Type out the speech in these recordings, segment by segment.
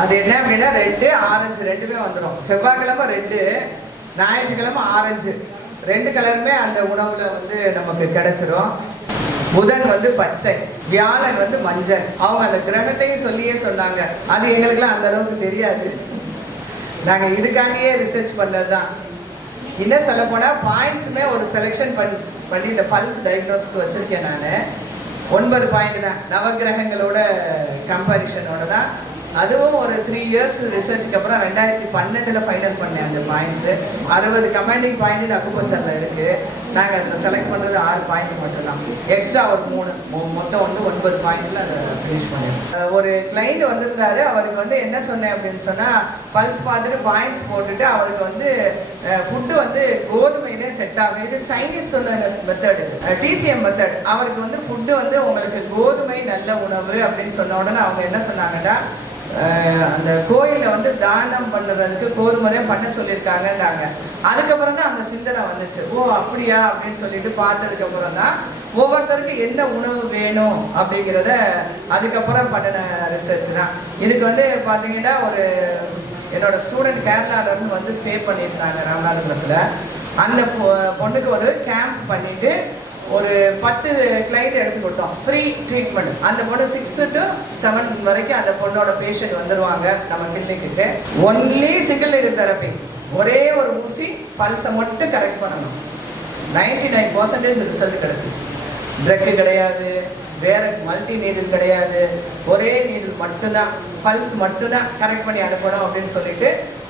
அது என்ன அப்படின்னா ரெட்டு ஆரஞ்சு ரெண்டுமே வந்துடும். செவ்வாய்க்கிழமை ரெட்டு, ஞாயிற்றுக்கிழமை ஆரஞ்சு, ரெண்டு கலருமே அந்த உணவுல வந்து நமக்கு கிடைச்சிரும். புதன் வந்து பச்சை, வியாழன் வந்து மஞ்சள். அவங்க அந்த கிரகத்தையும் சொல்லியே சொன்னாங்க. அது எங்களுக்குலாம் அந்த அளவுக்கு தெரியாது. நாங்கள் இதுக்காண்டியே ரிசர்ச் பண்ணது தான். இன்னும் சொல்ல போனால் பாயிண்ட்ஸுமே ஒரு செலெக்ஷன் பண்ணி இந்த பல்ஸ் டயக்னோஸ்க்கு வச்சுருக்கேன். நான் 9 பாயிண்ட் தான், நவகிரகங்களோட கம்பாரிஷனோட தான். அதுவும் ஒரு 3 இயர்ஸ் ரிசர்ச்சுக்கு அப்புறம் 2012 ஃபைனல் பண்ணேன் அந்த பாயிண்ட்ஸு. 60 கமாண்டிங் பாயிண்ட் அக்குபஞ்சரில் இருக்குது. நாங்கள் அதில் செலக்ட் பண்ணுறது 6 பாயிண்ட் மட்டும்தான், எக்ஸ்ட்ரா ஒரு 3, மொத்தம் வந்து 9 பாயிண்டில் அதை ஃபினிஷ் பண்ணேன். ஒரு கிளைண்ட் வந்திருந்தாரு. அவருக்கு வந்து என்ன சொன்னேன் அப்படின்னு சொன்னால், பல்ஸ் பார்த்துட்டு பாயிண்ட்ஸ் போட்டுட்டு அவருக்கு வந்து ஃபுட்டு வந்து கோதுமையிலே செட் ஆகும். இது சைனீஸ் சொன்ன மெத்தடு, டிசிஎம் மெத்தட். அவருக்கு வந்து ஃபுட்டு வந்து உங்களுக்கு கோதுமை நல்ல உணவு அப்படின்னு சொன்ன உடனே அவங்க என்ன சொன்னாங்கன்னா, அந்த கோயிலில் வந்து தானம் பண்ணுறதுக்கு கோதுமை பண்ண சொல்லியிருக்காங்கன்னாங்க. அதுக்கப்புறம் தான் அந்த சிந்தனை வந்துச்சு. ஓ அப்படியா அப்படின்னு சொல்லிட்டு பார்த்ததுக்கப்புறம் தான் ஒவ்வொருத்தருக்கு என்ன உணவு வேணும் அப்படிங்கிறத அதுக்கப்புறம் பண்ணின ரிசர்ச் தான். இதுக்கு வந்து பார்த்தீங்கன்னா, ஒரு என்னோட ஸ்டூடெண்ட் கேரளாவிலேருந்து வந்து ஸ்டே பண்ணியிருந்தாங்க ராமநாதபுரத்தில். அந்த பொண்ணுக்கு ஒரு கேம்ப் பண்ணிட்டு ஒரு 10 கிளைண்ட் எடுத்து கொடுத்தோம், ஃப்ரீ ட்ரீட்மெண்ட். அந்த பொண்ணு 6 to 7 வரைக்கும் அந்த பொண்ணோட பேஷண்ட் வந்துடுவாங்க நம்ம கிளினிக்கிட்டு. ஒன்லி சிங்கிள் நீடில் தெரப்பி, ஒரே ஒரு ஊசி, பல்ஸை மட்டும் கரெக்ட் பண்ணணும். 99% ரிசல்ட் கிடச்சிச்சு. ட்ரக்கு கிடையாது, வேற மல்டி நீடில் கிடையாது, ஒரே நீடில் மட்டும்தான், பல்ஸ் மட்டும்தான் கரெக்ட் பண்ணி அனுப்பணும் அப்படின்னு சொல்லிட்டு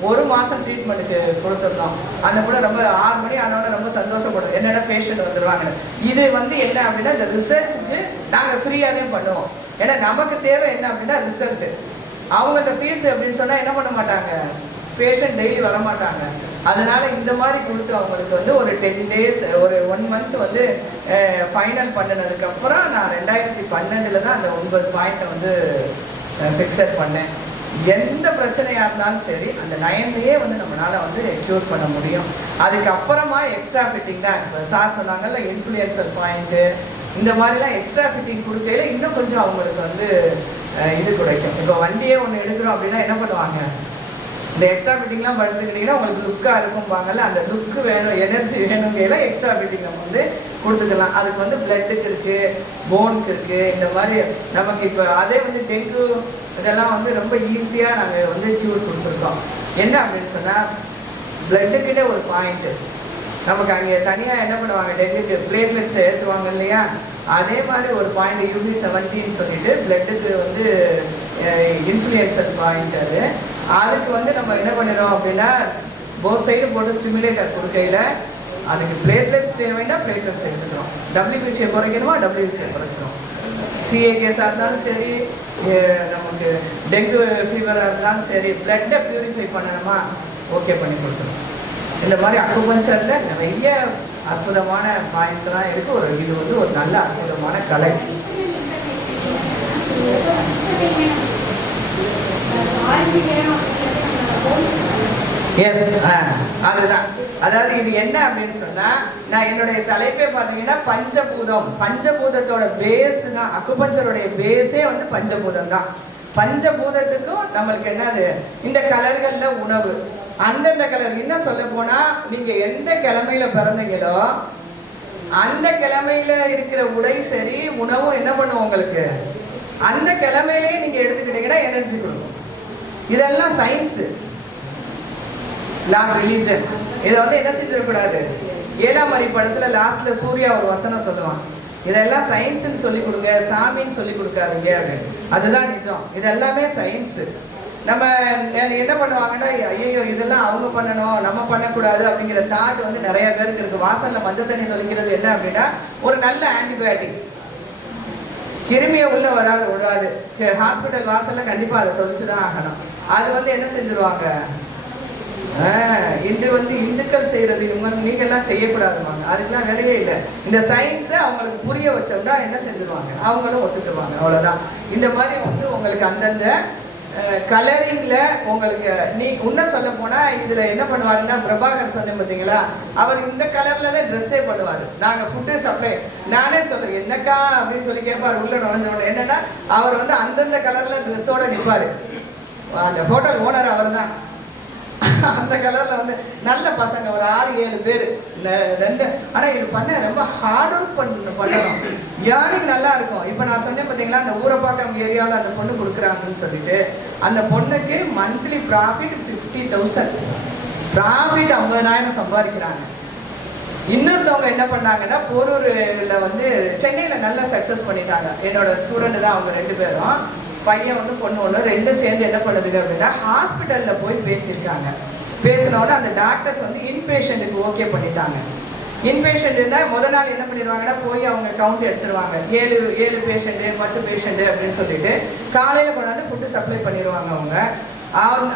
1 மாதம் ட்ரீட்மெண்ட்டுக்கு கொடுத்துருந்தோம். அந்த கூட ரொம்ப 6 மணி ஆனோட ரொம்ப சந்தோஷப்படும், என்னடா பேஷண்ட் வந்துடுவாங்க. இது வந்து என்ன அப்படின்னா, இந்த ரிசர்ச்சுக்கு நாங்கள் ஃப்ரீயாகவே பண்ணுவோம். ஏன்னா நமக்கு தேவை என்ன அப்படின்னா ரிசல்ட்டு. அவங்கள்ட்ட ஃபீஸ் அப்படின்னு சொன்னால் என்ன பண்ண மாட்டாங்க, பேஷண்ட் டெய்லி வரமாட்டாங்க. அதனால இந்த மாதிரி கொடுத்து அவங்களுக்கு வந்து ஒரு 10 days, ஒரு 1 month வந்து ஃபைனல் பண்ணினதுக்கப்புறம் நான் 2012 தான் அந்த 9 பாயிண்ட்டை வந்து ஃபிக்ஸட் பண்ணேன். எந்த பிரச்சனையாக இருந்தாலும் சரி அந்த 9லேயே வந்து நம்மளால் வந்து க்யூர் பண்ண முடியும். அதுக்கப்புறமா எக்ஸ்ட்ரா ஃபிட்டிங் தான். இப்போ சார் சொன்னாங்கல்ல, இன்ஃப்ளூயன்சர் பாயிண்ட்டு, இந்த மாதிரிலாம் எக்ஸ்ட்ரா ஃபிட்டிங் கொடுக்கையில இன்னும் கொஞ்சம் அவங்களுக்கு வந்து இது கிடைக்கும். இப்போ வண்டியே ஒன்று எடுக்கிறோம் அப்படின்னா என்ன பண்ணுவாங்க, இந்த எக்ஸ்ட்ரா ஃபிட்டிங்லாம் படுத்துக்கிட்டிங்கன்னா உங்களுக்கு லுக்காக இருக்கும்பாங்கல்ல, அந்த லுக்கு வேணும், எனர்ஜி வேணுங்கையில் எக்ஸ்ட்ரா ஃபிட்டிங் நம்ம வந்து கொடுத்துக்கலாம். அதுக்கு வந்து பிளட்டுக்கு இருக்குது, போனுக்கு இருக்குது. இந்த மாதிரி நமக்கு இப்போ அதே வந்து டெங்கு இதெல்லாம் வந்து ரொம்ப ஈஸியாக நாங்கள் வந்து க்யூர் கொடுத்துருக்கோம். என்ன அப்படின்னு சொன்னால், பிளட்டுக்கிட்டே ஒரு பாயிண்ட்டு நமக்கு அங்கே தனியாக என்ன பண்ணுவாங்க, டெங்குக்கு பிளேட்லெட்ஸ் ஏற்றுவாங்க இல்லையா, அதே மாதிரி ஒரு பாயிண்ட் UB17 சொல்லிட்டு பிளட்டுக்கு வந்து இன்ஃப்ளூயன்சர் பாயிண்ட். அதுக்கு வந்து நம்ம என்ன பண்ணிடுறோம் அப்படின்னா, போத் சைடு போட்டு ஸ்டிமுலேட்டர் கொடுக்கையில் அதுக்கு பிளேட்லெட்ஸ் தேவைன்னா பிளேட்லெட்ஸ் எடுத்துக்கிறோம். WBC குறைக்கணுமா, WBC குறைச்சிடும். CA கேஸாக இருந்தாலும் சரி, நமக்கு டெங்கு ஃபீவராக இருந்தாலும் சரி, பிளட்டை பியூரிஃபை பண்ணணுமா, ஓகே பண்ணி கொடுத்துரும். இந்த மாதிரி அக்குபஞ்சரில் நிறைய அற்புதமான பாயிண்ட்ஸ்லாம் இருக்குது. இது வந்து ஒரு நல்ல அற்புதமான கலை. எஸ், அதுதான். அதாவது இது என்ன அப்படின்னு சொன்னால், நான் என்னுடைய தலைப்பே பார்த்தீங்கன்னா பஞ்சபூதம். பஞ்சபூதத்தோட பேஸு தான், அக்குபஞ்சருடைய பேஸே வந்து பஞ்சபூதம் தான். பஞ்சபூதத்துக்கும் நம்மளுக்கு என்னது, இந்த கலர்களில் உணவு, அந்தந்த கலர். இன்னும் சொல்ல போனால், நீங்கள் எந்த கிழமையில பிறந்தீங்களோ அந்த கிழமையில இருக்கிற உடை சரி, உணவும் என்ன பண்ணுவோம் உங்களுக்கு, அந்த கிழமையிலே நீங்கள் எடுத்துக்கிட்டீங்கன்னா எனர்ஜி கொடுக்கும். இதெல்லாம் சயின்ஸு, நாட் ரிலீஜன். இதை வந்து என்ன செஞ்சிடக்கூடாது, 7ஆம் அறிவு படத்தில் லாஸ்ட்ல சூர்யா ஒரு வசனம் சொல்லுவான், இதெல்லாம் சயின்ஸுன்னு சொல்லி கொடுங்க, சாமின்னு சொல்லி கொடுக்காதீங்க அப்படின்னு. அதுதான் நிஜம். இதெல்லாமே சயின்ஸு. நம்ம என்ன பண்ணுவாங்கன்னா, ஐயோ இதெல்லாம் அவங்க பண்ணணும், நம்ம பண்ணக்கூடாது அப்படிங்கிற தாட் வந்து நிறைய பேருக்கு இருக்குது. வாசலில் மஞ்சள் தண்ணி தொளிக்கிறது என்ன அப்படின்னா ஒரு நல்ல ஆன்டிபயோட்டிக், கிருமியை உள்ள விடாது. ஹாஸ்பிட்டல் வாசலில் கண்டிப்பாக அதை தொளிச்சு தான் ஆகணும். அது வந்து என்ன செஞ்சுருவாங்க, இது வந்து இந்துக்கள் செய்கிறது, நீங்கள்லாம் செய்யக்கூடாதுவாங்க. அதுக்கெல்லாம் வேலையே இல்லை. இந்த சயின்ஸை அவங்களுக்கு புரிய வச்சோம்னா என்ன செஞ்சுருவாங்க, அவங்களும் ஒத்துக்குவாங்க. அவ்வளோதான். இந்த மாதிரி வந்து உங்களுக்கு அந்தந்த கலரிங்கில் உங்களுக்கு இன்னும் சொல்ல போனால், இதில் என்ன பண்ணுவாருன்னா, பிரபாகர் சொன்னேன் பார்த்தீங்களா, அவர் இந்த கலரில் தான் ட்ரெஸ்ஸே பண்ணுவார். நாங்கள் ஃபுட்டு சப்ளை, நானே சொல்ல என்னக்கா அப்படின்னு சொல்லி கேட்பார் உள்ள நுழைஞ்சவங்க. என்னன்னா அவர் வந்து அந்தந்த கலரில் ட்ரெஸ்ஸோடு நிற்பார். அந்த ஹோட்டல் ஓனர் அவர் தான். அந்த கலரில் வந்து நல்ல பசங்க ஒரு 6-7 பேர், 2. ஆனால் இது பண்ண ரொம்ப ஹார்ட் ஒர்க் பண்ணணும். ஏர்னிங் நல்லா இருக்கும். இப்போ நான் சொன்னேன் பார்த்தீங்களா, அந்த ஊரப்பாக்கம் ஏரியாவில் அந்த பொண்ணு கொடுக்குறாங்கன்னு சொல்லிட்டு, அந்த பொண்ணுக்கு மந்த்லி ப்ராஃபிட் 50,000, ப்ராஃபிட் 50,000 சம்பாதிக்கிறாங்க. இன்னொருத்தவங்க என்ன பண்ணாங்கன்னா, போரூரில் வந்து சென்னையில் நல்லா சக்ஸஸ் பண்ணிட்டாங்க. என்னோட ஸ்டூடெண்ட் தான் அவங்க 2 பேரும், பையன் வந்து பொண்ணு ஒன்று, 2 சேர்ந்து என்ன பண்ணுதுங்க அப்படின்னா, ஹாஸ்பிட்டலில் போய் பேசியிருக்காங்க. பேசினோட அந்த டாக்டர்ஸ் வந்து இன்பேஷண்ட்டுக்கு ஓகே பண்ணிட்டாங்க. இன்பேஷண்ட் இருந்தால் முதல் நாள் என்ன பண்ணிடுவாங்கன்னா, போய் அவங்க கவுண்ட் எடுத்துருவாங்க. 7 பேஷண்ட்டு 10 பேஷண்ட்டு அப்படின்னு சொல்லிட்டு காலையில் கொண்டாந்து ஃபுட்டு சப்ளை பண்ணிடுவாங்க. அவங்க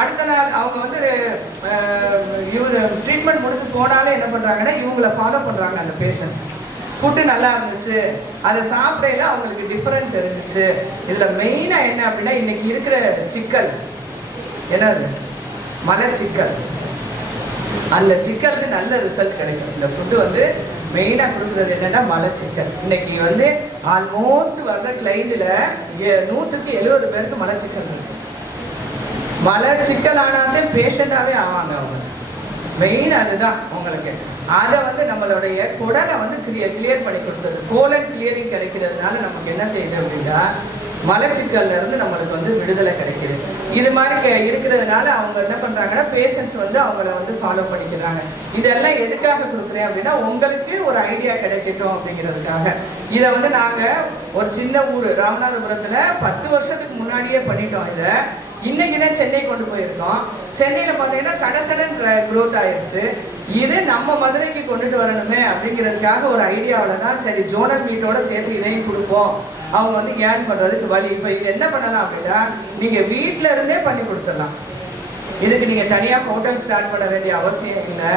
அடுத்த நாள் அவங்க வந்து ட்ரீட்மெண்ட் முடிச்சு போனாலே என்ன பண்ணுறாங்கன்னா, இவங்களை ஃபாலோ பண்ணுறாங்க அந்த பேஷண்ட்ஸ். ஃபுட்டு நல்லா இருந்துச்சு, அதை சாப்பிடையில அவங்களுக்கு டிஃப்ரெண்ட் தெரிஞ்சிச்சு. இதில் மெயினாக என்ன அப்படின்னா, இன்னைக்கு இருக்கிற சிக்கல் என்னது, மலச்சிக்கல். அந்த சிக்கலுக்கு நல்ல ரிசல்ட் கிடைக்கும். இந்த ஃபுட்டு வந்து மெயினாக கொடுக்குறது என்னென்னா மலச்சிக்கல். இன்னைக்கு வந்து ஆல்மோஸ்ட் வர்ற கிளைண்டில் 100க்கு 70 பேருக்கு மலச்சிக்கல் இருக்கு. மலச்சிக்கல் ஆனாதான் பேஷண்டாகவே ஆவாங்க அவங்க. மெயின் அதுதான் உங்களுக்கு. அதை வந்து நம்மளுடைய குடலை வந்து கிளியர் பண்ணி கொடுத்தது. கோலன் கிளியரிங் கிடைக்கிறதுனால நமக்கு என்ன செய்யுது அப்படின்னா, மலச்சிக்கல்ல இருந்து நம்மளுக்கு வந்து விடுதலை கிடைக்குது. இது மாதிரி இருக்கிறதுனால அவங்க என்ன பண்றாங்கன்னா, பேஷண்ட்ஸ் வந்து அவங்கள வந்து ஃபாலோ பண்ணிக்கிறாங்க. இதெல்லாம் எதுக்காக கொடுக்குறேன் அப்படின்னா, உங்களுக்கு ஒரு ஐடியா கிடைக்கட்டும் அப்படிங்கிறதுக்காக. இதை வந்து நாங்கள் ஒரு சின்ன ஊர் ராமநாதபுரத்தில் 10 வருஷத்துக்கு முன்னாடியே பண்ணிட்டோம். இதை இன்னைக்கு தான் சென்னை கொண்டு போயிருக்கோம். சென்னையில் பார்த்தீங்கன்னா சடசடன் க்ரோத் ஆயிடுச்சு. இது நம்ம மதுரைக்கு கொண்டுட்டு வரணுமே அப்படிங்கிறதுக்காக ஒரு ஐடியாவில் தான் சரி ஜோனல் மீட்டோட சேர்த்து இதையும் கொடுப்போம். அவங்க வந்து ஏர்ன் பண்ணுறதுக்கு வழி. இப்போ இது என்ன பண்ணலாம் அப்படின்னா, நீங்கள் வீட்டில் இருந்தே பண்ணி கொடுத்துடலாம். இதுக்கு நீங்கள் தனியாக ஹோட்டல் ஸ்டார்ட் பண்ண வேண்டிய அவசியம் இல்லை.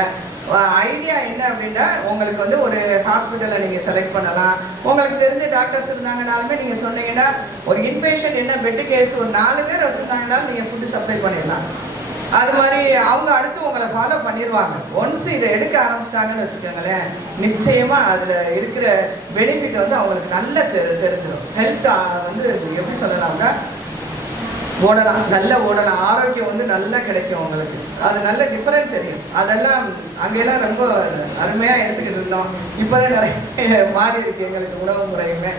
ஐடியா என்ன அப்படின்னா, உங்களுக்கு வந்து ஒரு ஹாஸ்பிட்டலை நீங்கள் செலக்ட் பண்ணலாம். உங்களுக்கு தெரிஞ்ச டாக்டர்ஸ் இருந்தாங்கனாலுமே நீங்கள் சொன்னீங்கன்னா, ஒரு இன்பேஷண்ட் என்ன பெட்டு கேஸ் ஒரு 4 பேர் வச்சுருந்தாங்கனாலும் நீங்கள் ஃபுட்டு சப்ளை பண்ணிடலாம். அது மாதிரி அவங்க அடுத்து உங்களை ஃபாலோ பண்ணிடுவாங்க. ஒன்ஸ் இதை எடுக்க ஆரம்பிச்சிட்டாங்கன்னு வச்சுக்கோங்களேன், நிச்சயமாக அதில் இருக்கிற பெனிஃபிட் வந்து அவங்களுக்கு நல்லா தெரிஞ்சிடும். ஹெல்த் வந்து எப்படி சொல்லலாம்னா, ஓடலாம், நல்ல ஓடலாம், ஆரோக்கியம் வந்து நல்லா கிடைக்கும் உங்களுக்கு. அது நல்ல டிஃபரெண்ட் தெரியும். அதெல்லாம் அங்கெல்லாம் ரொம்ப அருமையாக எடுத்துக்கிட்டு இருந்தோம். இப்போதான் நிறைய மாறி இருக்கு எங்களுக்கு உணவு முறையுமே.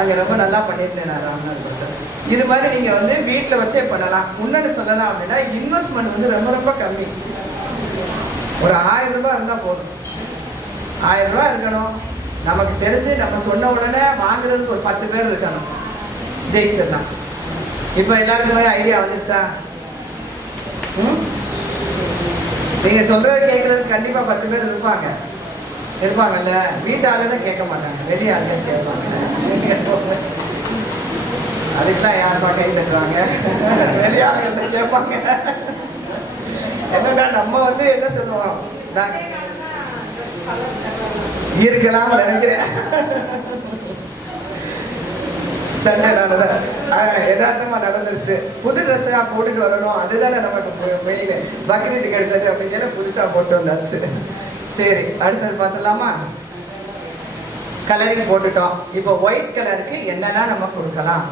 அங்கே ரொம்ப நல்லா பண்ணியிருந்தேன் நான் ராமநாதபுரத்தில். இது மாதிரி நீங்கள் வந்து வீட்டில் வச்சே பண்ணலாம். முன்னாடி சொல்லலாம் அப்படின்னா, இன்வெஸ்ட்மெண்ட் வந்து ரொம்ப ரொம்ப கம்மி. ஒரு 1000 ரூபாய் இருந்தால் போதும். 1000 ரூபாய் இருக்கணும். நமக்கு தெரிஞ்சு நம்ம சொன்ன உடனே வாங்குறதுக்கு ஒரு 10 பேர் இருக்கணும். ஜெயிச்சிடலாம். இப்போ எல்லாருக்குமே ஐடியா வந்துச்சா? நீங்கள் சொல்கிறது கேட்குறதுக்கு கண்டிப்பாக 10 பேர் இருப்பாங்கல்ல. வீட்டு ஆளுதான் கேட்க மாட்டாங்க, வெளியே ஆளுதான் கேட்பாங்க. அதுக்கெல்லாம் யாருப்பா கை தட்டுவாங்க? வெளியே ஆளுகிட்ட கேட்பாங்க. என்னடா நம்ம வந்து என்ன சொல்லுவோம், இருக்கலாம் நினைக்கிறேன். சண்டை நடந்தது, யதார்த்தமா நடந்துருச்சு. புது ட்ரெஸ்ஸா போட்டுட்டு வரணும், அதுதானே நமக்கு மெயின். பக்ரீத்துக்கு எடுத்தது அப்படிங்கிற புதுசா போட்டு வந்தாச்சு. சரி, அடுத்தது பார்த்துலாமா? கலரிங் போட்டுட்டோம். இப்போ ஒயிட் கலருக்கு என்னெல்லாம் நம்ம கொடுக்கலாம்?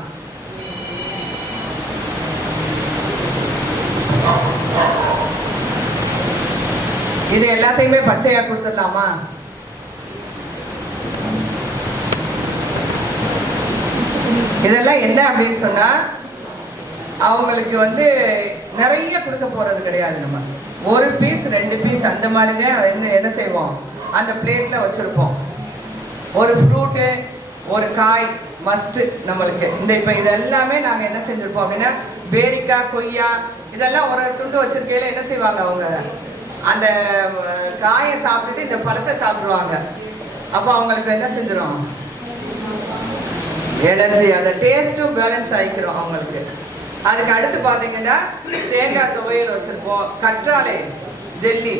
இது எல்லாத்தையுமே பச்சையா கொடுத்துடலாமா? இதெல்லாம் என்ன அப்படின்னு சொன்னா, அவங்களுக்கு வந்து நிறைய கொடுக்க போறது கிடையாது. நம்ம ஒரு பீஸ் 2 பீஸ் அந்த மாதிரி தான் என்ன செய்வோம், அந்த பிளேட்ல வச்சிருப்போம். ஒரு ஃப்ரூட்டு, ஒரு காய் மஸ்ட்டு நம்மளுக்கு. இந்த இப்போ இதெல்லாமே நாங்கள் என்ன செஞ்சுருப்போம் அப்படின்னா, பேரிக்காய், கொய்யா இதெல்லாம் ஒரு துண்டு வச்சிருக்கையில என்ன செய்வாங்க, அவங்க அந்த காயை சாப்பிட்டுட்டு இந்த பழத்தை சாப்பிடுவாங்க. அப்போ அவங்களுக்கு என்ன செஞ்சிடும், எனர்ஜி, அந்த டேஸ்ட்டும் பேலன்ஸ் ஆகிக்கிறோம் அவங்களுக்கு. அதுக்கு அடுத்து பார்த்தீங்கன்னா, தேங்காய் துவையல் வச்சுருப்போம், கற்றாழை ஜெல்லி.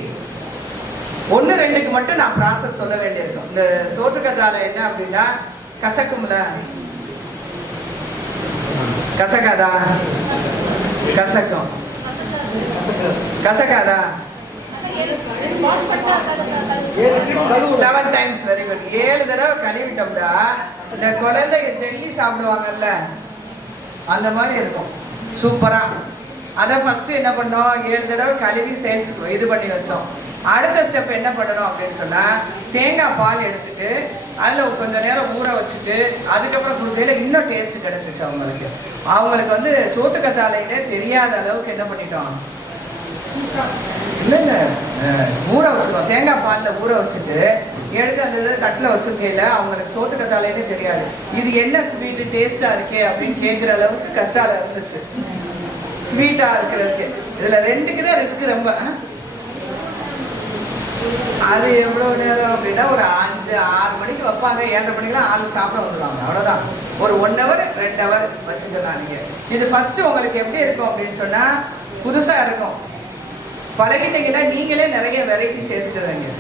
1-2க்கு மட்டும் நான் ப்ராசஸ் சொல்ல வேண்டியிருக்கும். இந்த சோற்று கற்றாழை என்ன அப்படின்னா, கசக்கும்ல, கசக்காதா? கசக்கும். கசக்காதா? 7 டைம்ஸ். Very good. 7 தடவை கழுவிட்டோம்னா இந்த குழந்தைங்க ஜெல்லி சாப்பிடுவாங்கல்ல, அந்த மாதிரி இருக்கும். சூப்பராக. அதை ஃபஸ்ட்டு என்ன பண்ணோம், 7 தடவை கழுவி சேல்ஸ் இது பண்ணி வச்சோம். அடுத்த ஸ்டெப் என்ன பண்ணணும் அப்படின்னு சொன்னால், தேங்காய் பால் எடுத்துட்டு அதில் கொஞ்சம் நேரம் ஊற வச்சுட்டு அதுக்கப்புறம் கொடுத்தையில இன்னும் டேஸ்ட் கிடச்சிச்சு அவங்களுக்கு. அவங்களுக்கு வந்து சோத்துக்கத்தாலையிலே தெரியாத அளவுக்கு என்ன பண்ணிட்டோம், இல்லைங்க ஊற வச்சுருவோம். தேங்காய் பாலில் ஊற வச்சுட்டு எடுத்து அந்த தட்டில் வச்சுருக்கையில் அவங்களுக்கு சோத்துக்கத்தாலையிலே தெரியாது இது என்ன ஸ்வீட்டு டேஸ்ட்டாக இருக்கே அப்படின்னு கேட்குற அளவுக்கு கத்தாழை இருந்துச்சு ஸ்வீட்டாக இருக்கிறதுக்கு. இதில் 2க்கு தான் ரிஸ்க் ரொம்ப. அது எவ்வளோ நேரம் அப்படின்னா ஒரு 5-6 மணிக்கு வைப்பாங்க, 7:30 மணிக்கெலாம் ஆள் சாப்பிட வந்துடுவாங்க. அவ்வளோதான், ஒரு 1 ஹவர் 2 ஹவர் வச்சுக்கலாம் நீங்கள். இது ஃபஸ்ட்டு உங்களுக்கு எப்படி இருக்கும் அப்படின்னு சொன்னால் புதுசாக இருக்கும். பழகிட்டீங்கன்னா நீங்களே நிறைய வெரைட்டி சேர்த்துக்கிறீங்க.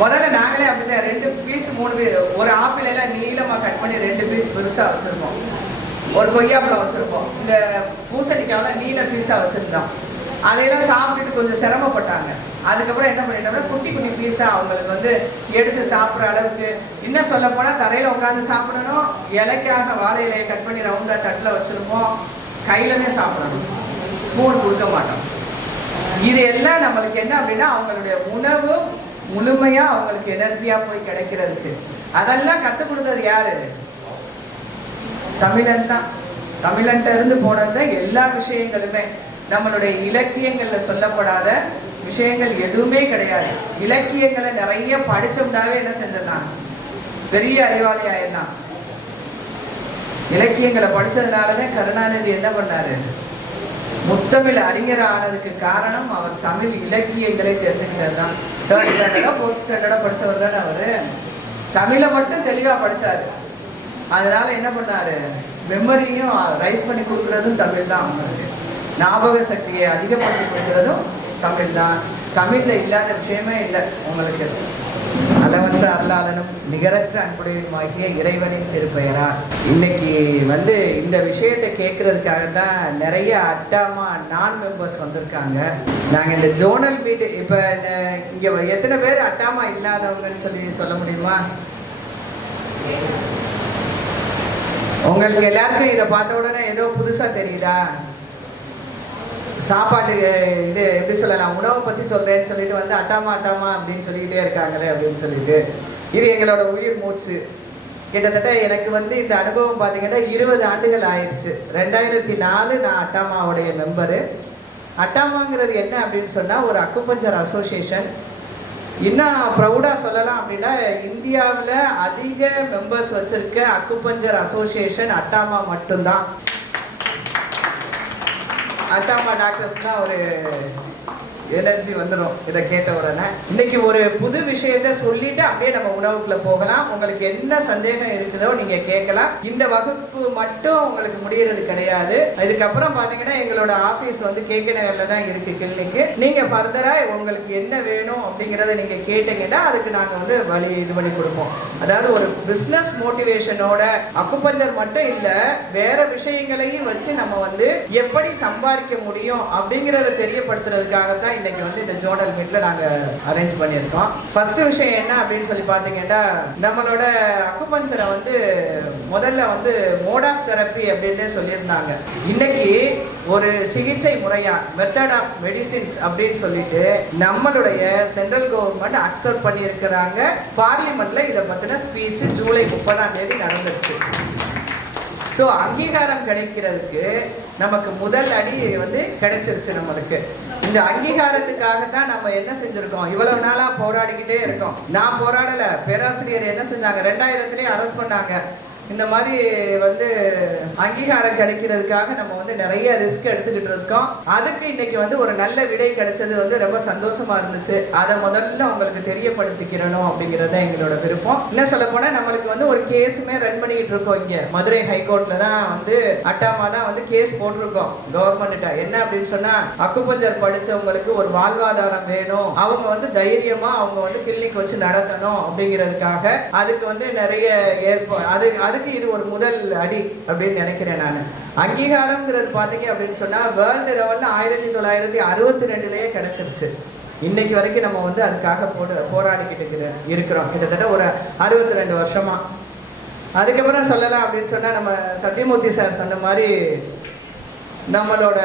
முதல்ல நாங்களே அப்படிதான் 2 பீஸ் 3 பீஸ், ஒரு ஆப்பிள் எல்லாம் நீளமாக கட் பண்ணி 2 பீஸ் பெருசாக வச்சுருப்போம், ஒரு கொய்யாப்பழம் வச்சுருப்போம், இந்த பூசணிக்காவெல்லாம் நீல பீஸாக வச்சுருந்தோம். அதையெல்லாம் சாப்பிட்டுட்டு கொஞ்சம் சிரமப்பட்டாங்க. அதுக்கப்புறம் என்ன பண்ணிட்டோம்னா குட்டி குட்டி பீஸாக அவங்களுக்கு வந்து எடுத்து சாப்பிட்ற அளவுக்கு. இன்னும் சொல்ல போனால் தரையில் உட்காந்து சாப்பிடணும், இலைக்காக வாழை இலையை கட் பண்ணி ரவுண்டாக தட்டில் வச்சுருப்போம், கையிலமே சாப்பிடணும், ஸ்பூன் கொடுக்க மாட்டோம். இது எல்லாம் நம்மளுக்கு என்ன அப்படின்னா அவங்களுடைய உணவு முழுமையாக அவங்களுக்கு எனர்ஜியாக போய் கிடைக்கிறதுக்கு. அதெல்லாம் கற்றுக் கொடுத்தது யாரு? தமிழன் தான். தமிழன்ட்ட இருந்து போனது தான் எல்லா விஷயங்களுமே. நம்மளுடைய இலக்கியங்களில் சொல்லப்படாத விஷயங்கள் எதுவுமே கிடையாது. இலக்கியங்களை நிறைய படிச்சோம்னாவே என்ன செஞ்சிடலாம், பெரிய அறிவாளி ஆயிடலாம். இலக்கியங்களை படிச்சதுனாலதான் கருணாநிதி என்ன பண்ணாரு, முத்தமிழ் அறிஞர் ஆனதுக்கு காரணம் அவர் தமிழ் இலக்கியங்களை தெரிஞ்சுக்கிறது தான். 3rd ஸ்டாண்டர்டா 4th ஸ்டாண்டர்டா படித்தவர் தானே அவர். தமிழை மட்டும் தெளிவாக படித்தார். அதனால என்ன பண்ணாரு, மெமரியும் ரைஸ் பண்ணி கொடுக்குறதும் தமிழ் தான். அவங்களுக்கு ஞாபக சக்தியை அதிகப்படுத்தி கொடுக்குறதும் தமிழ் தான். தமிழில் இல்லாத விஷயமே இல்லை உங்களுக்கு. அளவற்ற அருளாளனும் நிகரற்ற அன்புடையுமாகிய இறைவனின் திருப்பெயரார். இன்னைக்கு வந்து இந்த விஷயத்தை கேட்கறதுக்காக தான் நிறைய அட்டாமா நான் மெம்பர்ஸ் வந்திருக்காங்க. நாங்கள் இந்த ஜோனல் மீட் இப்போ இங்கே எத்தனை பேர் அட்டாமா இல்லாதவங்கன்னு சொல்ல முடியுமா? உங்களுக்கு எல்லாருக்கும் இதை பார்த்த உடனே ஏதோ புதுசாக தெரியுதா? சாப்பாட்டு இது எப்படி சொல்லலாம், உணவை பற்றி சொல்கிறேன்னு சொல்லிட்டு வந்து அட்டாமா அட்டாமா அப்படின்னு சொல்லிக்கிட்டே இருக்காங்களே அப்படின்னு சொல்லிட்டு. இது எங்களோட உயிர் மூச்சு. கிட்டத்தட்ட எனக்கு வந்து இந்த அனுபவம் பார்த்தீங்கன்னா 20 ஆண்டுகள் ஆயிடுச்சு. 2004 நான் அட்டாமாவுடைய மெம்பரு. அட்டாமாங்கிறது என்ன அப்படின்னு சொன்னால் ஒரு அக்குபஞ்சர் அசோசியேஷன். இன்னும் ப்ரௌடாக சொல்லலாம் அப்படின்னா இந்தியாவில் அதிக மெம்பர்ஸ் வச்சுருக்க அக்குபஞ்சர் அசோசியேஷன் அட்டாமா மட்டும்தான். அட்டாமா டாக்டர்ஸ்லாம் ஒரு எனர்ஜி வந்துடும் இதை கேட்ட உடனே. இன்னைக்கு ஒரு புது விஷயத்த சொல்லிட்டு அப்படியே நம்ம உணவுக்குள்ள போகலாம். உங்களுக்கு என்ன சந்தேகம் இருக்குதோ நீங்க கேட்கலாம். இந்த வகுப்பு மட்டும் உங்களுக்கு முடியறது கிடையாது. இதுக்கப்புறம் பாத்தீங்கன்னா எங்களோட ஆபீஸ் வந்து கேகே நகர்ல தான் இருக்கு கிளினிக்கு. நீங்க ஃபர்தரா உங்களுக்கு என்ன வேணும் அப்படிங்கறத நீங்க கேட்டீங்கன்னா அதுக்கு நாங்க வந்து வழி இது பண்ணி கொடுப்போம். அதாவது ஒரு பிசினஸ் மோட்டிவேஷனோட அக்குபஞ்சர் மட்டும் இல்ல, வேற விஷயங்களையும் வச்சு நம்ம வந்து எப்படி சம்பாதிக்க முடியும் அப்படிங்கறத தெரியப்படுத்துறதுக்காக தான் இன்னைக்கு வந்து இந்த ஜோனல் மீட்ல நாங்க அரேஞ்ச் பண்ணியிருக்கோம். ஃபர்ஸ்ட் விஷயம் என்ன அப்படின்னு சொல்லி பாத்தீங்கன்னா, நம்மளோட அக்குபஞ்சரை வந்து முதல்ல வந்து மோட் ஆஃப் தெரப்பி அப்படின்னு சொல்லியிருந்தாங்க. இன்னைக்கு ஒரு சிகிச்சை முறையா மெத்தட் ஆஃப் மெடிசின்ஸ் அப்படின்னு சொல்லிட்டு நம்மளுடைய சென்ட்ரல் கவர்மெண்ட் அக்செப்ட் பண்ணியிருக்கிறாங்க. பார்லிமெண்ட்ல இதை பத்தின ஸ்பீச் ஜூலை 30ஆம் தேதி நடந்துச்சு. ஸோ அங்கீகாரம் கிடைக்கிறதுக்கு நமக்கு முதல் அடி வந்து கிடைச்சிருச்சு நம்மளுக்கு. இந்த அங்கீகாரத்துக்காக தான் நம்ம என்ன செஞ்சிருக்கோம், இவ்வளவு நாளா போராடிக்கிட்டே இருக்கோம். நான் போராடல, பேராசிரியர் என்ன செஞ்சாங்க, 2000 அரெஸ்ட் பண்ணாங்க. இந்த மாதிரி வந்து அங்கீகாரம் கிடைக்கிறதுக்காக நம்ம வந்து நிறைய ரிஸ்க் எடுத்துக்கிட்டு இருக்கோம். அதுக்கு இன்னைக்கு வந்து ஒரு நல்ல விடை கிடைச்சது வந்து ரொம்ப சந்தோஷமா இருந்துச்சு. அதை முதல்ல உங்களுக்கு தெரியப்படுத்திக்கிறணும் அப்படிங்கறத எங்களோட விருப்பம். என்ன சொல்ல போனா நம்மளுக்கு வந்து ஒரு கேஸுமே ரன் பண்ணிட்டு இருக்கோம். இங்க மதுரை ஹைகோர்ட்ல தான் வந்து அட்டாமா தான் வந்து கேஸ் போட்டிருக்கோம் கவர்மெண்ட்ட. என்ன அப்படின்னு சொன்னா, அக்குபஞ்சர் படிச்சவங்களுக்கு ஒரு வாழ்வாதாரம் வேணும், அவங்க வந்து தைரியமா அவங்க வந்து கிளினிக் வச்சு நடத்தணும் அப்படிங்கிறதுக்காக அதுக்கு வந்து நிறைய அதுக்கு இது ஒரு முதல் அடி அப்படின்னு நினைக்கிறேன் நான். அங்கீகாரம்ங்கிறது பாத்தீங்க அப்படின்னு சொன்னா வேர்ல்டு லெவல்ல 1962 கிடைச்சிருச்சு. இன்னைக்கு வரைக்கும் நம்ம வந்து அதுக்காக போராடிக்கிட்டு இருக்கிறோம், கிட்டத்தட்ட ஒரு 62 வருஷமா. அதுக்கப்புறம் சொல்லலாம் அப்படின்னு சொன்னா, நம்ம சத்யமூர்த்தி சார் சொன்ன மாதிரி நம்மளோட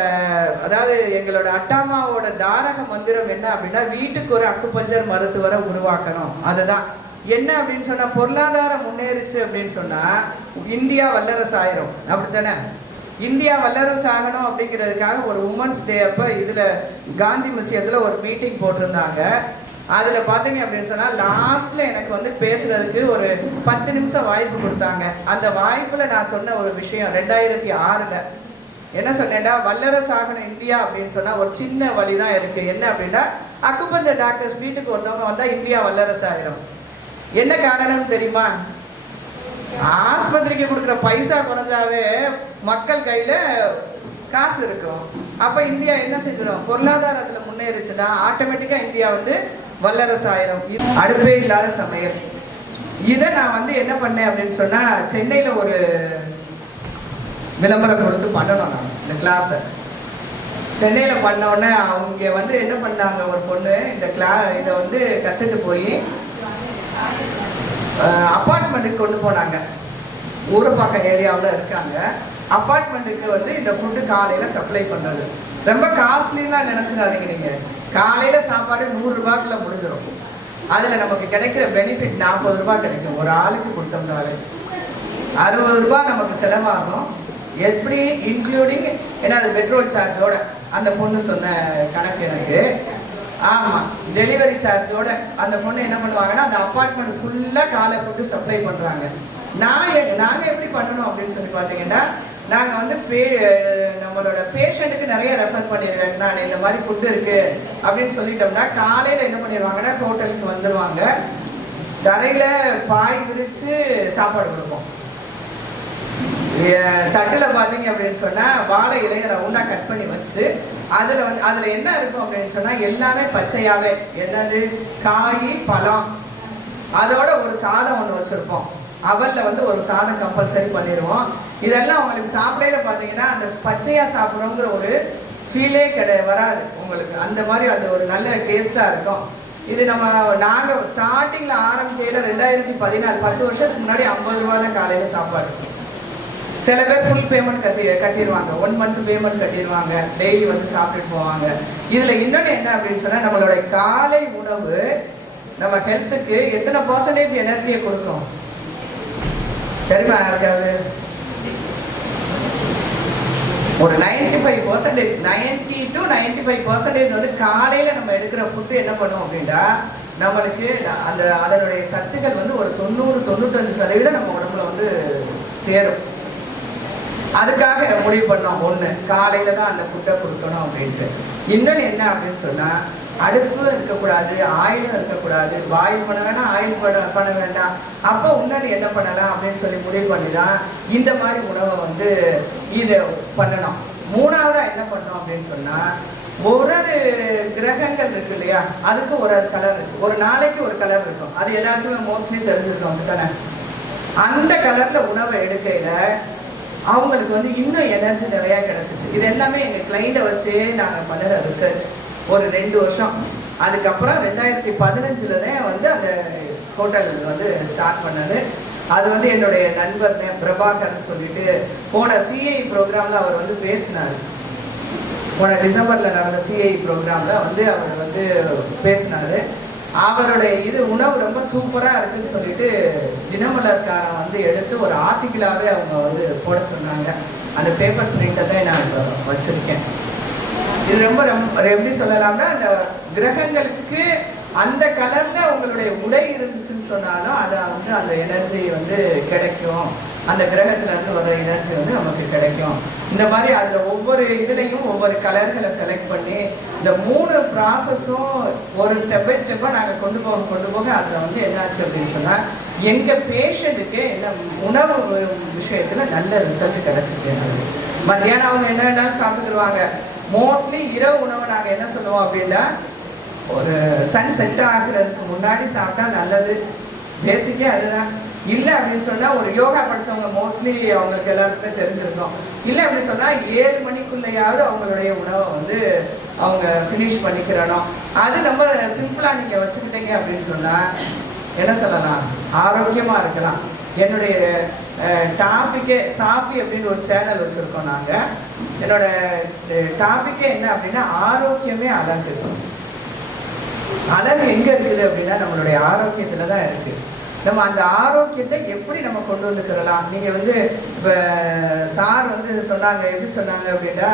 அதாவது எங்களோட அட்டாமாவோட தாரக மந்திரம் என்ன அப்படின்னா, வீட்டுக்கு ஒரு அக்குபஞ்சர் மருத்துவரை உருவாக்கணும். அதுதான் என்ன அப்படின்னு சொன்னா, பொருளாதாரம் முன்னேறிச்சு அப்படின்னு சொன்னா இந்தியா வல்லரசு ஆயிரும். அப்படித்தானே? இந்தியா வல்லரசு ஆகணும் அப்படிங்கிறதுக்காக ஒரு உமன்ஸ் டே அப்போ இதில் காந்தி மியூசியத்தில் ஒரு மீட்டிங் போட்டிருந்தாங்க. அதில் பார்த்தீங்க அப்படின்னு சொன்னால் லாஸ்ட்டில் எனக்கு வந்து பேசுகிறதுக்கு ஒரு 10 நிமிஷம் வாய்ப்பு கொடுத்தாங்க. அந்த வாய்ப்பில் நான் சொன்ன ஒரு விஷயம் 2006 என்ன சொன்னேன்டா, வல்லரசு ஆகணும் இந்தியா அப்படின்னு சொன்னால் ஒரு சின்ன வழி தான் இருக்குது. என்ன அப்படின்னா, அக்குபஞ்சர் டாக்டர்ஸ் வீட்டுக்கு ஒருத்தவங்க வந்தால் இந்தியா வல்லரசு ஆயிரும். என்ன காரணம் தெரியுமா? ஆஸ்பத்திரிக்கு கொடுக்குற பைசா குறைஞ்சாவே மக்கள் கையில் காசு இருக்கும். அப்போ இந்தியா என்ன செஞ்சிடும்? பொருளாதாரத்தில் முன்னேறிச்சுன்னா ஆட்டோமேட்டிக்காக இந்தியா வந்து வல்லரசு ஆயிரும். அடுப்பே இல்லாத சமையல். இதை நான் வந்து என்ன பண்ணேன் அப்படின்னு சொன்னால், சென்னையில் ஒரு விளம்பரம் கொடுத்து பண்ணணும். நான் இந்த கிளாஸை சென்னையில் பண்ணோடனே அவங்க வந்து என்ன பண்ணாங்க, ஒரு பொண்ணு இதை வந்து கற்றுட்டு போய் அப்பார்ட்மெண்ட்டுக்கு கொண்டு போனாங்க. ஊரப்பாக்கம் ஏரியாவில் இருக்காங்க. அப்பார்ட்மெண்ட்டுக்கு வந்து இந்த ஃபுட்டு காலையில் சப்ளை பண்ணுறது ரொம்ப காஸ்ட்லிலாம் நினச்சிடாதீங்க. நீங்கள் காலையில் சாப்பாடு 100 ரூபாய்க்குள்ள முடிஞ்சிடும். அதில் நமக்கு கிடைக்கிற பெனிஃபிட் 40 ரூபாய் கிடைக்கும். ஒரு ஆளுக்கு கொடுத்தோம்னாலே 60 ரூபாய் நமக்கு செலவாகும். எப்படி இன்க்ளூடிங், ஏன்னா அது பெட்ரோல் சார்ஜோட அந்த பொண்ணு சொன்ன கணக்கு எனக்கு. ஆமாம், டெலிவரி சார்ஜோட அந்த பொண்ணு என்ன பண்ணுவாங்கன்னா, அந்த அப்பார்ட்மெண்ட் ஃபுல்லாக காலை ஃபுட்டு சப்ளை பண்ணுறாங்க. நாங்கள் எப்படி பண்ணணும் அப்படின்னு சொல்லி பார்த்தீங்கன்னா, நாங்கள் வந்து நம்மளோட பேஷண்ட்டுக்கு நிறைய ரெஃபர் பண்ணிடுவேன். நான் இந்த மாதிரி ஃபுட்டு இருக்குது அப்படின்னு சொல்லிட்டோம்னா, காலையில் என்ன பண்ணிடுவாங்கன்னா ஹோட்டலுக்கு வந்துடுவாங்க. தரையில் பாய் விரித்து சாப்பாடு கொடுப்போம். தட்டில் பார்த்தீங்க அப்படின்னு சொன்னால் வாழை இலையை ரவுண்டாக கட் பண்ணி வச்சு அதில் என்ன இருக்கும் அப்படின்னு சொன்னால் எல்லாமே பச்சையாகவே, என்னது காய் பழம், அதோட ஒரு சாதம் ஒன்று வச்சுருப்போம். அவலில் வந்து ஒரு சாதம் கம்பல்சரி பண்ணிடுவோம். இதெல்லாம் உங்களுக்கு சாப்பிடையில பார்த்தீங்கன்னா அந்த பச்சையாக சாப்பிட்றோங்கிற ஒரு ஃபீலே வராது உங்களுக்கு. அந்த மாதிரி அது ஒரு நல்ல டேஸ்ட்டாக இருக்கும். இது நாங்கள் ஸ்டார்டிங்கில் ஆரம்பிக்கையில் 2014 10 வருஷத்துக்கு முன்னாடி 50 ரூபா தான் காலையில் சாப்பாடு. சில பேர் ஃபுல் பேமெண்ட் கட்டிடுவாங்க. 1 மந்த் பேமெண்ட் கட்டிடுவாங்க. டெய்லி வந்து சாப்பிட்டுட்டு போவாங்க. இதில் இன்னொன்று என்ன அப்படின்னு சொன்னால், நம்மளோட காலை உணவு நம்ம ஹெல்த்துக்கு எத்தனை % எனர்ஜியை கொடுக்கும் தெரியுமா யாருக்காவது? ஒரு 95%, 90 to 95% வந்து காலையில் நம்ம எடுக்கிற ஃபுட்டு என்ன பண்ணும் அப்படின்னா, நம்மளுக்கு அதனுடைய சத்துக்கள் வந்து ஒரு 90-95% நம்ம உடம்புல வந்து சேரும். அதுக்காக முடிவு பண்ணோம். ஒன்று, காலையில் தான் அந்த ஃபுட்டை கொடுக்கணும் அப்படின்ட்டு. இன்னொன்று என்ன அப்படின்னு சொன்னால், அடுப்பு இருக்கக்கூடாது, ஆயிலும் இருக்கக்கூடாது. பாயில் பண்ண வேண்டாம், ஆயில் பண்ண வேண்டாம். அப்போ முன்னாடி என்ன பண்ணலாம் அப்படின்னு சொல்லி முடிவு பண்ணி தான் இந்த மாதிரி உணவை வந்து இதை பண்ணணும். மூணாவதாக என்ன பண்ணோம் அப்படின்னு சொன்னால், ஒரு கிரகங்கள் இருக்கு இல்லையா, அதுக்கு ஒரு கலர் இருக்கு. ஒரு நாளைக்கு ஒரு கலர் இருக்கும். அது எல்லாருக்குமே மோஸ்ட்லி தெரிஞ்சிருக்கோம் அப்படித்தானே? அந்த கலரில் உணவை எடுக்கையில் அவங்களுக்கு வந்து இன்னும் எனர்ஜி நிறையா கிடச்சிச்சு. இது எல்லாமே எங்கள் கிளைண்ட்டை வச்சே நாங்கள் பண்ணுற ரிசர்ச். ஒரு 2 வருஷம். அதுக்கப்புறம் 2015 வந்து அந்த ஹோட்டல் வந்து ஸ்டார்ட் பண்ணது. அது வந்து என்னுடைய நண்பர் பிரபாகர்னு சொல்லிட்டு போன சிஐ ப்ரோக்ராமில் அவர் வந்து பேசினார். போன டிசம்பரில் நடந்த சிஐ ப்ரோக்ராமில் வந்து அவர் வந்து பேசினார். அவருடைய உணவு ரொம்ப சூப்பராக இருக்குன்னு சொல்லிட்டு தினமலர்காரன் வந்து எடுத்து ஒரு ஆர்டிக்கிளாகவே அவங்க வந்து போட சொன்னாங்க. அந்த பேப்பர் பிரிண்டை தான் நான் இப்போ வச்சுருக்கேன். இது ரொம்ப எப்படி சொல்லலாம்னா, அந்த கிரகங்களுக்கு அந்த கலரில் உங்களுடைய உடை இருந்துச்சுன்னு சொன்னாலும் அதை வந்து அந்த எனர்ஜி வந்து கிடைக்கும். அந்த கிரகத்துலேருந்து வர எனர்ஜி வந்து நமக்கு கிடைக்கும். இந்த மாதிரி அதில் ஒவ்வொரு இதுலேயும் ஒவ்வொரு கலர்களை செலக்ட் பண்ணி இந்த 3 ப்ராசஸும் ஒரு ஸ்டெப் பை ஸ்டெப்பாக நாங்கள் கொண்டு போக அதில் வந்து என்னாச்சு அப்படின்னு சொன்னால், எங்கள் பேஷண்ட்டுக்கு என்ன உணவு விஷயத்தில் நல்ல ரிசல்ட் கிடச்சிச்சு. மத்தியானம் அவங்க என்ன வேணாலும் சாப்பிட்டுருவாங்க. மோஸ்ட்லி இரவு உணவை நாங்கள் என்ன சொல்லுவோம் அப்படின்னா, ஒரு சன் செட் ஆகிறதுக்கு முன்னாடி சாப்பிட்டா நல்லது. பேசிக்கே அதுதான். இல்லை அப்படின்னு சொன்னால், ஒரு யோகா படித்தவங்க மோஸ்ட்லி அவங்களுக்கு எல்லாருக்குமே தெரிஞ்சிருக்கும். இல்லை அப்படின்னு சொன்னால் 7 மணிக்குள்ளேயாவது அவங்களுடைய உணவை வந்து அவங்க ஃபினிஷ் பண்ணிக்கிறணும். அது ரொம்ப சிம்பிளாக நீங்கள் வச்சுக்கிட்டீங்க அப்படின்னு சொன்னால் என்ன சொல்லலாம், ஆரோக்கியமாக இருக்கலாம். என்னுடைய டாப்பிக்கே சாஃபி அப்படின்னு ஒரு சேனல் வச்சுருக்கோம் நாங்கள். என்னோட டாப்பிக்கே என்ன அப்படின்னா ஆரோக்கியமே அழகு. அழகு எங்கே இருக்குது அப்படின்னா நம்மளுடைய ஆரோக்கியத்தில் தான் இருக்குது. நம்ம அந்த ஆரோக்கியத்தை எப்படி நம்ம கொண்டு வந்துக்கிறலாம். நீங்கள் வந்து இப்போ சார் வந்து சொன்னாங்க, எப்படி சொன்னாங்க அப்படின்னா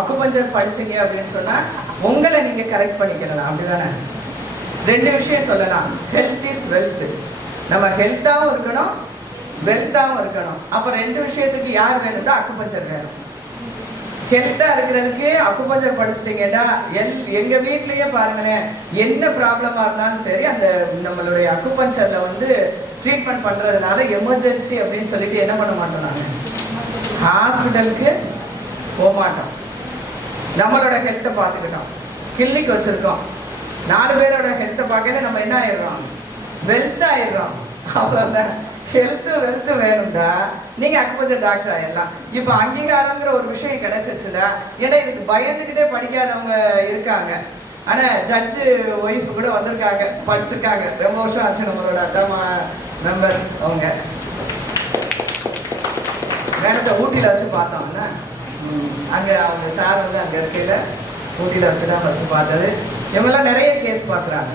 அக்குபஞ்சர் படிச்சிங்க அப்படின்னு சொன்னால் உங்களை நீங்கள் கரெக்ட் பண்ணிக்கலாம், அப்படி தானே? 2 விஷயம் சொல்லலாம். Health is wealth. நம்ம ஹெல்த்தாகவும் இருக்கணும், வெல்த்தாகவும் இருக்கணும். அப்போ 2 விஷயத்துக்கு யார் வேணும்னா அக்குபஞ்சர் வேணும். ஹெல்த்தாக இருக்கிறதுக்கு அக்குபஞ்சர் படிச்சிட்டிங்கன்னா எங்கள் வீட்லேயே பாருங்களேன், என்ன ப்ராப்ளமாக இருந்தாலும் சரி அந்த நம்மளுடைய அக்குபஞ்சரில் வந்து ட்ரீட்மெண்ட் பண்ணுறதுனால எமர்ஜென்சி அப்படின்னு சொல்லிட்டு என்ன பண்ண மாட்டோம், நாங்கள் ஹாஸ்பிட்டலுக்கு போக மாட்டோம். நம்மளோட ஹெல்த்தை பார்த்துக்கிட்டோம், கிளினிக் வச்சுருக்கோம், 4 பேரோட ஹெல்த்தை பார்க்கல நம்ம என்ன ஆயிடுறோம், வெல்த் ஆயிடுறோம். அவ்வளோதான். ஹெல்த்து வெல்த்து வேணும்டா நீங்கள் அக்குபஞ்சர் டாக்டர் ஆகிடலாம். இப்போ அங்கீகாரங்கிற ஒரு விஷயம் கிடைச்சிருச்சுல. ஏன்னா இதுக்கு பயந்துக்கிட்டே படிக்காதவங்க இருக்காங்க. ஆனால் ஜட்ஜு ஒய்ஃபு கூட வந்திருக்காங்க, படிச்சிருக்காங்க. ரொம்ப வருஷம் ஆச்சு நம்மளோட அட்டமா மெம்பர். அவங்க மேடத்தை ஊட்டியில் வச்சு பார்த்தோம்னா அங்கே அவங்க சார் வந்து அங்கே இருக்கையில் ஊட்டியில் வச்சு தான் ஃபஸ்ட்டு பார்த்தது. இவங்கெல்லாம் நிறைய கேஸ் பார்க்குறாங்க.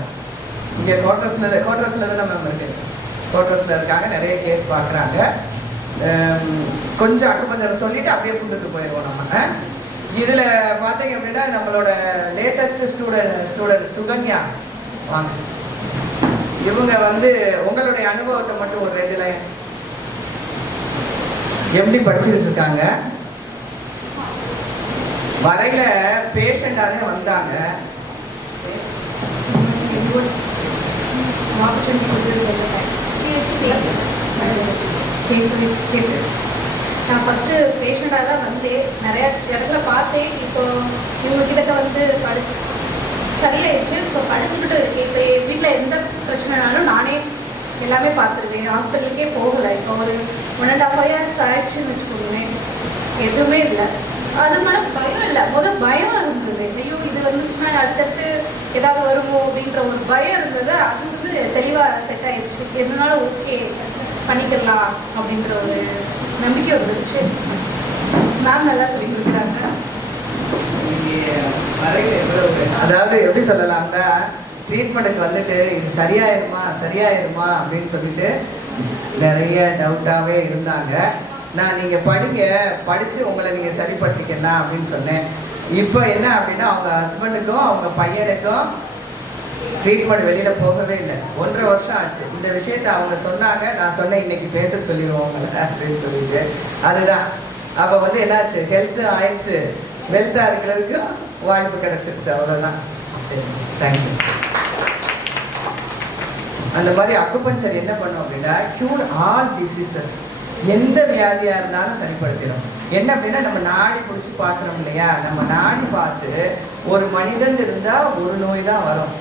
இங்கே கோட்ரஸில் தான் நம்ம இருக்குது, கோட்ரஸில் இருக்காங்க, நிறைய கேஸ் பார்க்குறாங்க. கொஞ்சம் அக்குபஞ்சரை சொல்லிவிட்டு அப்படியே ஃபுட்டுக்கு போயிடுவோம் நம்ம. இதில் பார்த்தீங்க அப்படின்னா நம்மளோட லேட்டஸ்ட் ஸ்டூடெண்ட் சுகன்யா வாங்க. இவங்க வந்து உங்களுடைய அனுபவத்தை மட்டும் ஒரு 2 லைன். எப்படி படிச்சுட்டு இருக்காங்க, வரையில பேஷண்டாக வந்தாங்க. நான் ஃபஸ்ட்டு பேஷண்ட்டாக தான் வந்து நிறையா இடத்துல பார்த்தேன். இப்போ இவங்க கிட்ட வந்து சரியாயிடுச்சு. இப்போ படிச்சுக்கிட்டு இருக்கேன். இப்போ என் வீட்டில் எந்த பிரச்சனைனாலும் நானே எல்லாமே பார்த்துருவேன். ஹாஸ்பிட்டலுக்கே போகலை. இப்போ ஒரு 1.5 years ஆயிடுச்சுன்னு வச்சுக்கோங்களேன். எதுவுமே இல்லை. அது மேலே பயம் இல்லை. பயம் இருந்தது. ஐயோ இது வந்துச்சுன்னா அடுத்தடுத்து ஏதாவது வருமோ அப்படின்ற ஒரு பயம் இருந்தது. அது வந்து தெளிவாக செட் ஆயிடுச்சு. எதுனாலும் ஓகே பண்ணிக்கலாம் அப்படின்ற ஒரு நம்பிக்கை வந்துருச்சு. மேம் நல்லா சொல்லி கொடுக்குறாங்க. அதாவது எப்படி சொல்லலாம்னா ட்ரீட்மெண்ட்டுக்கு வந்துட்டு இது சரியாயிருமா அப்படின்னு சொல்லிட்டு நிறைய டவுட்டாகவே இருந்தாங்க. நான் நீங்கள் படித்து உங்களை நீங்கள் சரிப்படுத்திக்கலாம் அப்படின்னு சொன்னேன். இப்போ என்ன அப்படின்னா அவங்க ஹஸ்பண்டுக்கும் அவங்க பையனுக்கும் ட்ரீட்மெண்ட் வெளியில் போகவே இல்லை. 1.5 வருஷம் ஆச்சு. இந்த விஷயத்த அவங்க சொன்னாங்க. நான் சொன்னேன் இன்னைக்கு பேச சொல்லிடுவோம் அப்படின்னு சொல்லிட்டு. அதுதான் அப்போ வந்து என்னாச்சு, ஹெல்த்து ஆயிடுச்சு, வெல்த்தாக இருக்கிறதுக்கு வாய்ப்பு கிடைச்சிருச்சு. அவ்வளோதான். சரி, தேங்க்யூ. அந்த மாதிரி அக்குபஞ்சர் என்ன பண்ணும் அப்படின்னா க்யூர் ஆல் டிசீசஸ். எந்த வியாதியாக இருந்தாலும் சரிப்படுத்திடும். என்ன அப்படின்னா நம்ம நாடி பிடிச்சி பார்க்குறோம் இல்லையா, நம்ம நாடி பார்த்து ஒரு மனிதன் இருந்தால் ஒரு நோய் தான் வரும்.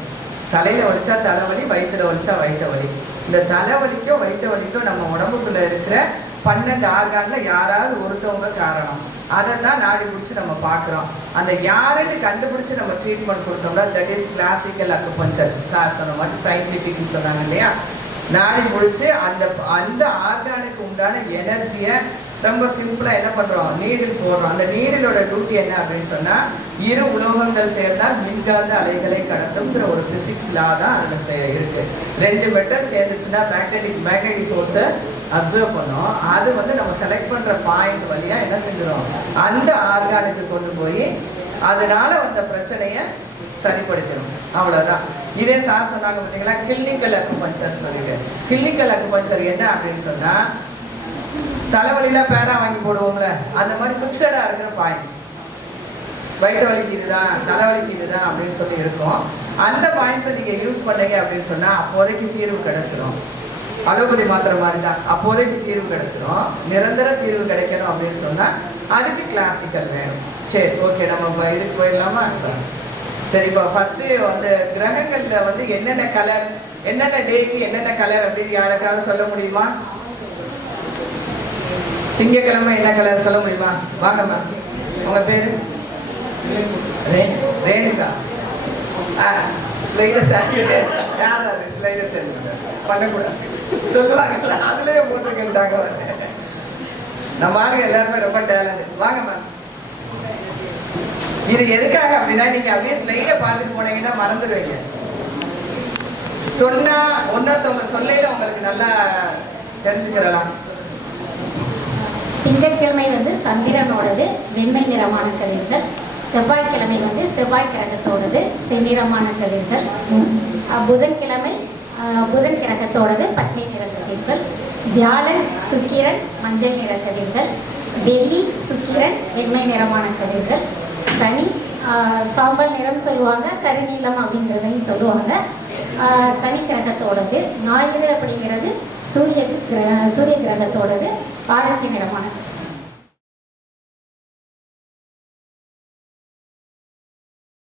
தலையில் வலிச்சா தலைவலி, வயிற்றுல வலிச்சா வயிற்று வலி. இந்த தலைவலிக்கோ வயிற்று வலிக்கோ நம்ம உடம்புக்குள்ளே இருக்கிற 12 ஆர்கானில் யாராவது ஒருத்தவங்க காரணம். அதை தான் நாடி பிடிச்சி நம்ம பார்க்குறோம். அந்த யாருன்னு கண்டுபிடிச்சி நம்ம ட்ரீட்மெண்ட் கொடுத்தோம்னா that is classical acupuncture. Sir சொன்ன மாதிரி சயின்டிஃபிக்னு சொன்னாங்க இல்லையா. நாடி பிடிச்சி அந்த ஆர்கானுக்கு உண்டான எனர்ஜியை ரொம்ப சிம்பிளாக என்ன பண்ணுறோம், நீடில் போடுறோம். அந்த நீடிலோட டியூட்டி என்ன அப்படின்னு சொன்னால் 2 உலோகங்கள் சேர்ந்தால் மின்காந்த அலைகளை கடத்தும்ங்கிற ஒரு ஃபிசிக்ஸ் லா தான் அதில் இருக்குது. 2 மெட்டல் சேர்ந்துச்சுன்னா மேக்னெட்டிக் ஃபோர்ஸை அப்சர்வ் பண்ணோம். அது வந்து நம்ம செலக்ட் பண்ணுற பாயிண்ட் வழியாக என்ன செஞ்சிடும், அந்த ஆர்கானுக்கு கொண்டு போய் அதனால வந்த பிரச்சனையை சரிப்படுத்தணும். அவ்வளோதான். இதே சார் சொன்னாங்க பார்த்தீங்களா, கிளினிக்கல் அக்குபஞ்சர் சொல்லிட்டு. கிளினிக்கல் அக்குபஞ்சர் என்ன அப்படின்னு சொன்னால் தலைவலியில் பேரா வாங்கி போடுவோம்ல, அந்த மாதிரி ஃபிக்ஸடாக இருக்கிற பாயிண்ட்ஸ். வயிற்று வலிக்கு இதுதான், தலைவலிக்கு இதுதான் அப்படின்னு சொல்லி இருக்கும். அந்த பாயிண்ட்ஸை நீங்கள் யூஸ் பண்ணீங்க அப்படின்னு சொன்னால் அப்போதைக்கு தீர்வு கிடைச்சிடும். அலோபதி மாத்திரை மாதிரி தான், அப்போதைக்கு தீர்வு கிடைச்சிடும். நிரந்தர தீர்வு கிடைக்கணும் அப்படின்னு சொன்னால் அதுக்கு கிளாசிக்கல் வேணும். சரி, ஓகே, நம்ம இதுக்கு போயிடலாமா? சரி, இப்போ ஃபஸ்ட்டு வந்து கிரகங்களில் வந்து என்னென்ன கலர், என்னென்ன டேக்கு என்னென்ன கலர் அப்படின்னு யாருக்காவது சொல்ல முடியுமா? திங்கக்கிழமை என்ன கலர் சொல்ல முடியுமா? வாங்க மேம், உங்கள் பேர்? ரேணுகா. ஸ்லைடர் யார் அது? ஸ்லைடர் பண்ணக்கூடாது சொல்லுவாங்கல்ல, அதுலேயே போட்டுக்கிட்டாங்க. நம்ம ஆளுங்க எல்லாருமே ரொம்ப டேலண்ட். வாங்க மேம். இது எதுக்காக அப்படின்னா நீங்க அப்படியே ஸ்லைட பார்த்துட்டு போனீங்கன்னா மறந்துடுவீங்க. சொன்னா ஒன்னொருத்தவங்க சொல்லையில உங்களுக்கு நல்லா தெரிஞ்சுக்கிறலாம். திங்கட்கிழமை வந்து சந்திரனோடது வெண்மை நிறமான கதிர்கள், செவ்வாய்க்கிழமை வந்து செவ்வாய் கிரகத்தோடது செந்நிறமான கதிர்கள், புதன்கிழமை புதன் கிரகத்தோடது பச்சை நிற கதிர்கள், வியாழன் சுக்கிரன் மஞ்சள் நிற கதிர்கள், வெள்ளி சுக்கிரன் வெண்மை நிறமான கதிர்கள், சனி சாம்பல் நிறம் சொல்லுவாங்க, கருநீலம் அப்படிங்கிறதையும் சொல்லுவாங்க. சனி கிரகத்தோடது, ஞாயிறு அப்படிங்கிறது சூரிய கிரகத்தோடது ஆரஞ்சு நிறமான